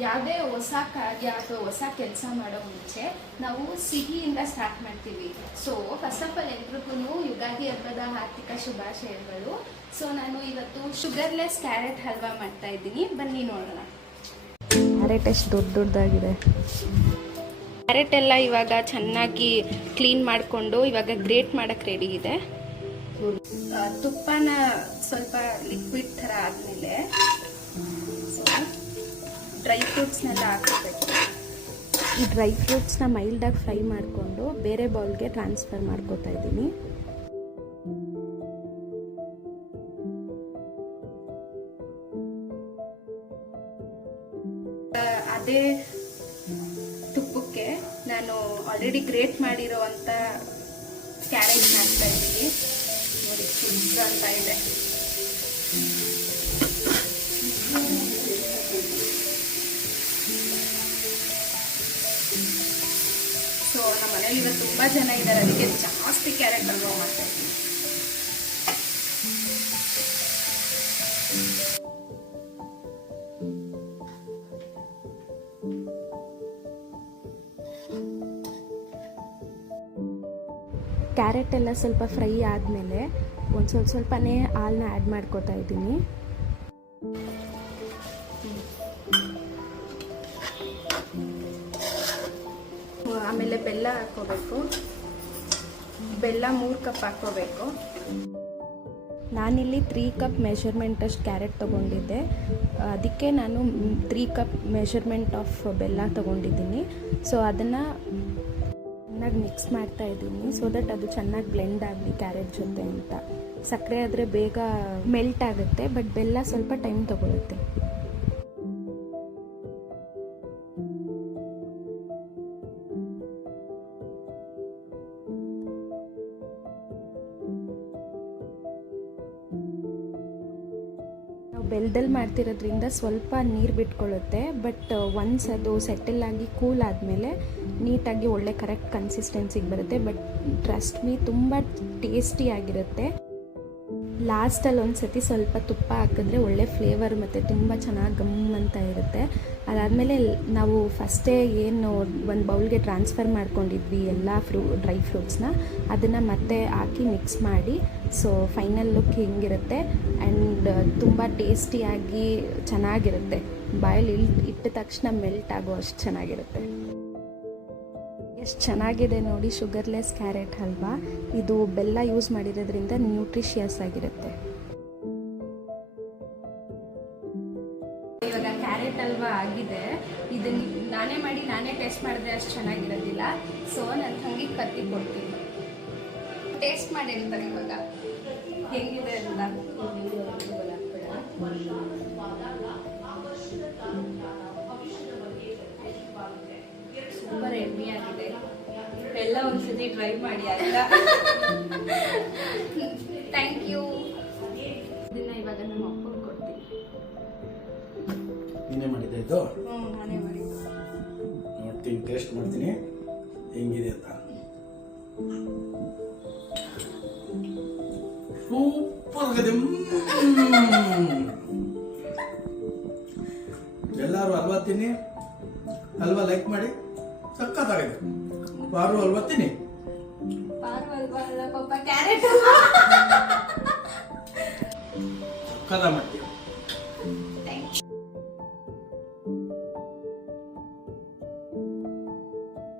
ಯಾವುದೇ ಹೊಸ ಕಾರ್ಯ ಅಥವಾ ಹೊಸ ಕೆಲಸ ಮಾಡೋ ಮುಂಚೆ ನಾವು ಸಿಹಿಯಿಂದ ಸ್ಟಾರ್ಟ್ ಮಾಡ್ತೀವಿ. ಸೊ ಫಸ್ಟ್ ಆಫ್ ಆಲ್ ಎಲ್ರಿಗೂ ಯುಗಾದಿ ಹಬ್ಬದ ಆರ್ಥಿಕ ಶುಭಾಶಯಗಳು. ಸೊ ನಾನು ಇವತ್ತು ಶುಗರ್ಲೆಸ್ ಕ್ಯಾರೆಟ್ ಹಲ್ವಾ ಮಾಡ್ತಾ ಇದ್ದೀನಿ. ಬನ್ನಿ ನೋಡೋಣ. ಕ್ಯಾರೆಟ್ ಎಷ್ಟು ದೊಡ್ಡ ದೊಡ್ಡದಾಗಿದೆ? ಕ್ಯಾರೆಟ್ ಎಲ್ಲ ಇವಾಗ ಚೆನ್ನಾಗಿ ಕ್ಲೀನ್ ಮಾಡಿಕೊಂಡು ಇವಾಗ ಗ್ರೇಟ್ ಮಾಡಕ್ಕೆ ರೆಡಿ ಇದೆ. ತುಪ್ಪನ ಸ್ವಲ್ಪ ಲಿಕ್ವಿಡ್ ಥರ ಆದಮೇಲೆ ಡ್ರೈ ಫ್ರೂಟ್ಸ್ನೆಲ್ಲ ಹಾಕಬೇಕು. ಈ ಡ್ರೈ ಫ್ರೂಟ್ಸ್ನ ಮೈಲ್ಡಾಗಿ ಫ್ರೈ ಮಾಡಿಕೊಂಡು ಬೇರೆ ಬೌಲ್ಗೆ ಟ್ರಾನ್ಸ್ಫರ್ ಮಾಡ್ಕೋತಾ ಇದ್ದೀನಿ. ಅದೇ ತುಪ್ಪಕ್ಕೆ ನಾನು ಆಲ್ರೆಡಿ ಗ್ರೇಟ್ ಮಾಡಿರೋಂಥ ಕ್ಯಾರೇಜ್ ಕ್ಯಾರೆಟ್ ಹಾಕ್ತಾ ಇದ್ದೀನಿ. ನೋಡಿ ಅಂತ ಇದೆ. ಈಗ ತುಂಬಾ ಜನ ಇದ್ದಾರೆ ಅದಕ್ಕೆ ಜಾಸ್ತಿ ಕ್ಯಾರೆಟ್ ಹಲ್ವಾ ಮಾಡ್ತಾ ಕ್ಯಾರೆಟ್ ಎಲ್ಲ ಸ್ವಲ್ಪ ಫ್ರೈ ಆದಮೇಲೆ ಒಂದು ಸ್ವಲ್ಪ ಸ್ವಲ್ಪನೇ ಹಾಲನ್ನ ಆ್ಯಡ್ ಮಾಡ್ಕೋತಾ ಇದ್ದೀನಿ. ಆಮೇಲೆ ಬೆಲ್ಲ ಹಾಕೋಬೇಕು ಬೆಲ್ಲ ಮೂರು ಕಪ್ ಹಾಕೋಬೇಕು ನಾನಿಲ್ಲಿ ತ್ರೀ ಕಪ್ ಮೆಷರ್ಮೆಂಟಷ್ಟು ಕ್ಯಾರೆಟ್ ತೊಗೊಂಡಿದ್ದೆ. ಅದಕ್ಕೆ ನಾನು ತ್ರೀ ಕಪ್ ಮೆಷರ್ಮೆಂಟ್ ಆಫ್ ಬೆಲ್ಲ ತೊಗೊಂಡಿದ್ದೀನಿ. ಸೊ ಅದನ್ನು ಚೆನ್ನಾಗಿ ಮಿಕ್ಸ್ ಮಾಡ್ತಾ ಇದ್ದೀನಿ. ಸೊ ದಟ್ ಅದು ಚೆನ್ನಾಗಿ ಬ್ಲೆಂಡ್ ಆಗಲಿ ಕ್ಯಾರೆಟ್ ಜೊತೆ ಅಂತ. ಸಕ್ಕರೆ ಆದರೆ ಬೇಗ ಮೆಲ್ಟ್ ಆಗುತ್ತೆ ಬಟ್ ಬೆಲ್ಲ ಸ್ವಲ್ಪ ಟೈಮ್ ತೊಗೊಳುತ್ತೆ. ಬೆಲ್ದಲ್ಲಿ ಮಾಡ್ತಿರೋದ್ರಿಂದ ಸ್ವಲ್ಪ ನೀರು ಬಿಟ್ಕೊಳ್ಳುತ್ತೆ, ಬಟ್ ಒನ್ಸ್ ಅದು ಸೆಟಲ್ ಆಗಿ ಕೂಲ್ ಆದಮೇಲೆ ನೀಟಾಗಿ ಒಳ್ಳೆ ಕರೆಕ್ಟ್ ಕನ್ಸಿಸ್ಟೆನ್ಸಿಗೆ ಬರುತ್ತೆ. ಬಟ್ ಟ್ರಸ್ಟ್ ಮೀ ತುಂಬ ಟೇಸ್ಟಿಯಾಗಿರುತ್ತೆ ಲಾಸ್ಟಲ್ಲಿ ಒಂದು ಸತಿ ಸ್ವಲ್ಪ ತುಪ್ಪ ಹಾಕಿದ್ರೆ ಒಳ್ಳೆ ಫ್ಲೇವರ್ ಮತ್ತು ತುಂಬ ಚೆನ್ನಾಗಿ ಗಮ್ ಅಂತ ಇರುತ್ತೆ. ಅದಾದಮೇಲೆ ನಾವು ಫಸ್ಟೇ ಏನು ಒಂದು ಬೌಲ್ಗೆ ಟ್ರಾನ್ಸ್ಫರ್ ಮಾಡ್ಕೊಂಡಿದ್ವಿ ಎಲ್ಲ ಫ್ರೂ ಡ್ರೈ ಫ್ರೂಟ್ಸ್ನ ಅದನ್ನು ಮತ್ತೆ ಹಾಕಿ ಮಿಕ್ಸ್ ಮಾಡಿ. ಸೊ ಫೈನಲ್ ಲುಕ್ ಹಿಂಗಿರುತ್ತೆ ಆ್ಯಂಡ್ ತುಂಬ ಟೇಸ್ಟಿಯಾಗಿ ಚೆನ್ನಾಗಿರುತ್ತೆ. ಬಾಯಲ್ಲಿ ಇಟ್ಟ ತಕ್ಷಣ ಮೆಲ್ಟ್ ಆಗೋ ಅಷ್ಟು ಚೆನ್ನಾಗಿರುತ್ತೆ. ಎಷ್ಟು ಚೆನ್ನಾಗಿದೆ ನೋಡಿ, ಶುಗರ್ಲೆಸ್ ಕ್ಯಾರೆಟ್ ಹಲ್ವಾ. ಇದು ಬೆಲ್ಲ ಯೂಸ್ ಮಾಡಿರೋದ್ರಿಂದ ನ್ಯೂಟ್ರಿಷಿಯಸ್ ಆಗಿರುತ್ತೆ. ಇವಾಗ ಕ್ಯಾರೆಟ್ ಹಲ್ವಾ ಆಗಿದೆ. ಇದನ್ನ ನಾನೇ ಮಾಡಿ, ನಾನೇ ಟೇಸ್ಟ್ ಮಾಡಿದ್ರೆ ಅಷ್ಟು ಚೆನ್ನಾಗಿರೋದಿಲ್ಲ. ಸೊ ನನ್ನ ಹಂಗೆ ಕತ್ತಿ ಕೊಡ್ತೀನಿ. ಟೇಸ್ಟ್ ಮಾಡಿ ಹೇಳ್ತಾರೆ ಇವಾಗ. ಹೆಂಗಿದೆ ಅಂತ. ಒಂದ್ಸತಿ ಟ್ರೈ ಮಾಡಿ ಆಯ್ತಾ? ಥ್ಯಾಂಕ್ ಯು ಇದನ್ನ ಇವಾಗ ನಮ್ಮ ಅಪ್ಪಗೆ ಕೊಡ್ತೀನಿ. ನೀನೇ ಮಾಡಿದ್ದೆ ಇದು ಹ್ಞೂ ನಾನೇ ಮಾಡಿದ್ದು. ನೋಡ್ತೀನಿ ಟೇಸ್ಟ್ ಮಾಡ್ತೀನಿ? ಹೆಂಗಿದೆ ಅಂತ? ಸೂಪರ್ ಆಗಿದೆ. ಎಲ್ಲರೂ ಹಲ್ವಾ ತಿನ್ನಿ. ಹಲ್ವಾ ಲೈಕ್ ಮಾಡಿ. ಸಕ್ಕತ್ತಾಗಿದೆ. ಪಾರು ಅಲ್ವಾ ತಿನ್ನಿ? ಸಕ್ಕದ ಮಾಡ್ತೀವಿ